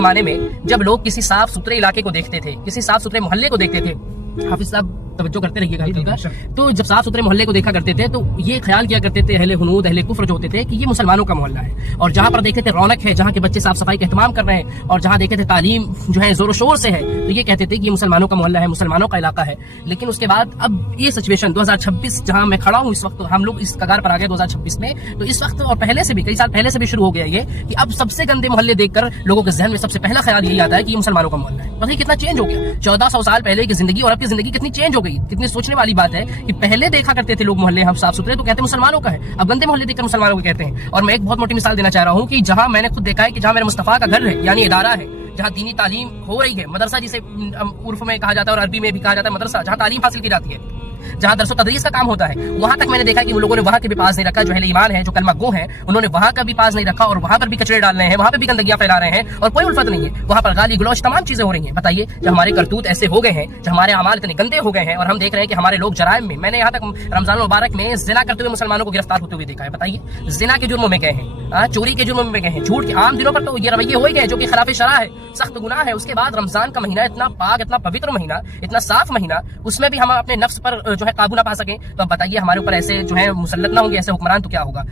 زمانے میں جب لوگ کسی صاف ستھرے علاقے کو دیکھتے تھے، کسی صاف ستھرے محلے کو دیکھتے تھے، حافظ صاحب توجہ کرتے رہیے گا، تو جب صاف ستھرے محلے کو دیکھا کرتے تھے تو یہ خیال کیا کرتے تھے اہل حنود اہل کفر جو ہوتے تھے کہ یہ مسلمانوں کا محلہ ہے، اور جہاں پر دیکھتے تھے رونق ہے، جہاں کے بچے صاف صفائی کا اہتمام کر رہے ہیں، اور جہاں دیکھتے تھے تعلیم جو ہے زور و شور سے ہے، تو یہ کہتے تھے کہ یہ مسلمانوں کا محلہ ہے، مسلمانوں کا علاقہ ہے۔ لیکن اس کے بعد اب یہ سچویشن 2026 جہاں میں کھڑا ہوں اس وقت، ہم لوگ اس کگار پر آ گئے 2026 میں، تو اس وقت اور پہلے سے بھی کئی سال پہلے سے بھی شروع ہو گیا یہ کہ اب سب سے گندے محلے دیکھ کر لوگوں کے ذہن میں سب سے پہلا خیال یہی آتا ہے کہ یہ مسلمانوں کا محلہ ہے۔ پتہ کتنا چینج ہو گیا، 1400 سال پہلے کی زندگی اور اب کی زندگی کتنی چینج ہو گئی، کتنی سوچنے والی بات ہے کہ پہلے دیکھا کرتے تھے لوگ محلے ہم صاف ستھرے تو کہتے ہیں مسلمانوں کا ہے، اب گندے محلے دیکھ کر مسلمانوں کو کہتے ہیں۔ اور میں ایک بہت موٹی مثال دینا چاہ رہا ہوں کہ جہاں میں نے خود دیکھا ہے کہ جہاں میرے مصطفیٰ کا گھر ہے، یعنی ادارہ ہے، جہاں دینی تعلیم ہو رہی ہے، مدرسہ جسے عرف میں کہا جاتا ہے اور عربی میں بھی کہا جاتا ہے مدرسہ، جہاں تعلیم حاصل کی جاتی ہے، جہاں درس و تدریس کا کام ہوتا ہے، وہاں تک میں نے دیکھا کہ وہ لوگوں نے وہاں کے بھی پاس نہیں رکھا، جو اہل ایمان ہیں، جو کلمہ گو ہیں، انہوں نے وہاں کا بھی پاس نہیں رکھا اور وہاں پر بھی کچرے ڈال رہے ہیں، وہاں پہ بھی گندگیاں پھیلا رہے ہیں اور کوئی الفت نہیں ہے، وہاں پر گالی گلوچ تمام چیزیں ہو رہی ہیں۔ بتائیے جب ہمارے کرتوت ایسے ہو گئے ہیں، جب ہمارے اعمال اتنے گندے ہو گئے ہیں اور ہم دیکھ رہے ہیں کہ ہمارے لوگ جرائم میں، میں نے یہاں تک رمضان المبارک میں زنا کرتے ہوئے مسلمانوں کو گرفتار ہوتے ہوئے دیکھا ہے، بتائیے زنا کے جرموں میں گئے ہیں، چوری کے جرموں میں گئے ہیں، جھوٹ کے عام دنوں پر تو یہ رویے ہو ہی گئے جو کہ خلاف شرع ہے، سخت گناہ ہے۔ اس کے بعد رمضان کا مہینہ اتنا پاک، اتنا پوتر مہینہ، اتنا صاف مہینہ، اس میں بھی ہم اپنے نفس پر جو ہے قابو نہ پا سکیں، تو اب بتائیے ہمارے اوپر ایسے جو ہے مسلط نہ ہوں گے ایسے حکمران تو کیا ہوگا۔